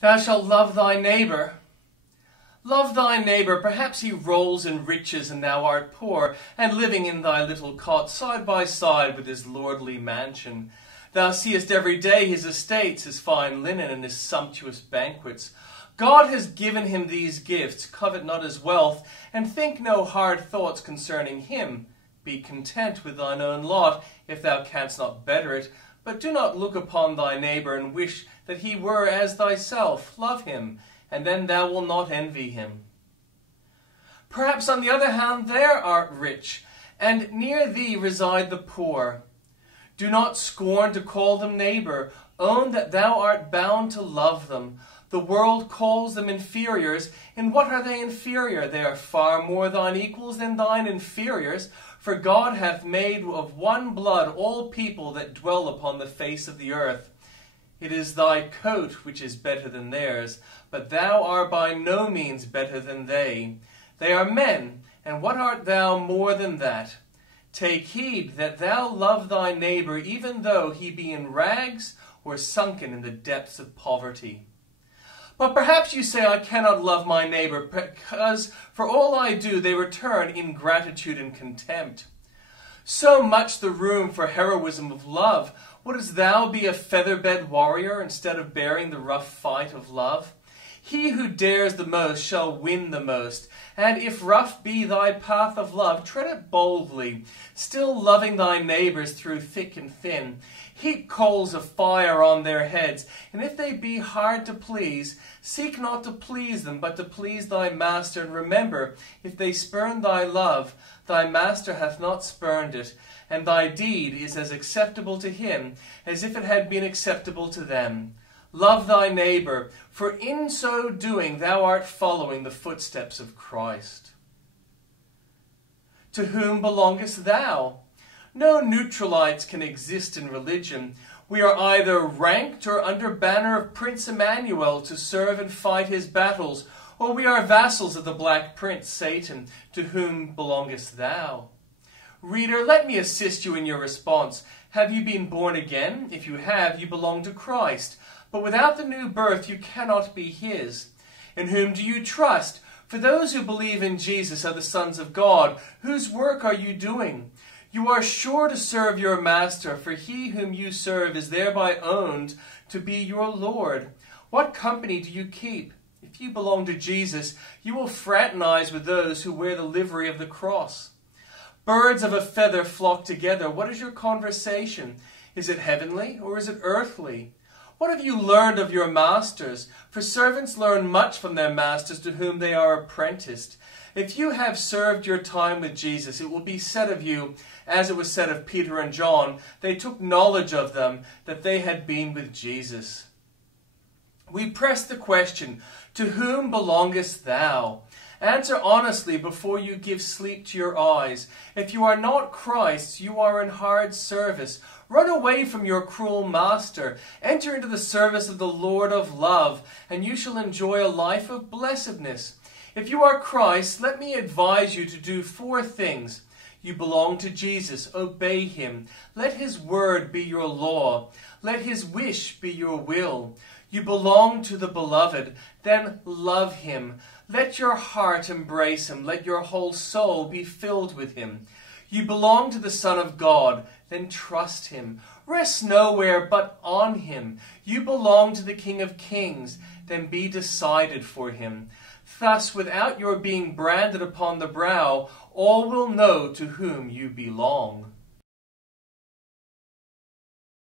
Thou shalt love thy neighbor. Love thy neighbor. Perhaps he rolls in riches and thou art poor, and living in thy little cot side by side with his lordly mansion. Thou seest every day his estates, his fine linen, and his sumptuous banquets. God has given him these gifts. Covet not his wealth, and think no hard thoughts concerning him. Be content with thine own lot, if thou canst not better it. But do not look upon thy neighbor and wish that he were as thyself. Love him, and then thou wilt not envy him. Perhaps on the other hand thou art rich, and near thee reside the poor. Do not scorn to call them neighbor. Own that thou art bound to love them. The world calls them inferiors. In what are they inferior? They are far more thine equals than thine inferiors. For God hath made of one blood all people that dwell upon the face of the earth. It is thy coat which is better than theirs, but thou art by no means better than they. They are men, and what art thou more than that? Take heed that thou love thy neighbor, even though he be in rags or sunken in the depths of poverty. But perhaps you say, I cannot love my neighbor, because for all I do they return ingratitude and contempt. So much the room for heroism of love. Wouldst thou be a feather-bed warrior instead of bearing the rough fight of love? He who dares the most shall win the most, and if rough be thy path of love, tread it boldly, still loving thy neighbors through thick and thin. Heap coals of fire on their heads, and if they be hard to please, seek not to please them, but to please thy master. And remember, if they spurn thy love, thy master hath not spurned it, and thy deed is as acceptable to him as if it had been acceptable to them. Love thy neighbor, for in so doing thou art following the footsteps of Christ. To whom belongest thou? No neutralites can exist in religion. We are either ranked or under banner of Prince Emmanuel to serve and fight his battles, or we are vassals of the Black Prince, Satan. To whom belongest thou? Reader, let me assist you in your response. Have you been born again? If you have, you belong to Christ. But without the new birth, you cannot be his. In whom do you trust? For those who believe in Jesus are the sons of God. Whose work are you doing? You are sure to serve your master, for he whom you serve is thereby owned to be your Lord. What company do you keep? If you belong to Jesus, you will fraternize with those who wear the livery of the cross. Birds of a feather flock together. What is your conversation? Is it heavenly or is it earthly? What have you learned of your masters? For servants learn much from their masters to whom they are apprenticed. If you have served your time with Jesus, it will be said of you, as it was said of Peter and John, they took knowledge of them, that they had been with Jesus. We press the question, to whom belongest thou? Answer honestly before you give sleep to your eyes. If you are not Christ's, you are in hard service. Run away from your cruel master. Enter into the service of the Lord of love, and you shall enjoy a life of blessedness. If you are Christ, let me advise you to do 4 things. You belong to Jesus. Obey him. Let his word be your law. Let his wish be your will. You belong to the beloved. Then love him. Let your heart embrace him. Let your whole soul be filled with him. You belong to the Son of God. Then trust him. Rest nowhere but on him. You belong to the King of Kings. Then be decided for him. Thus, without your being branded upon the brow, all will know to whom you belong.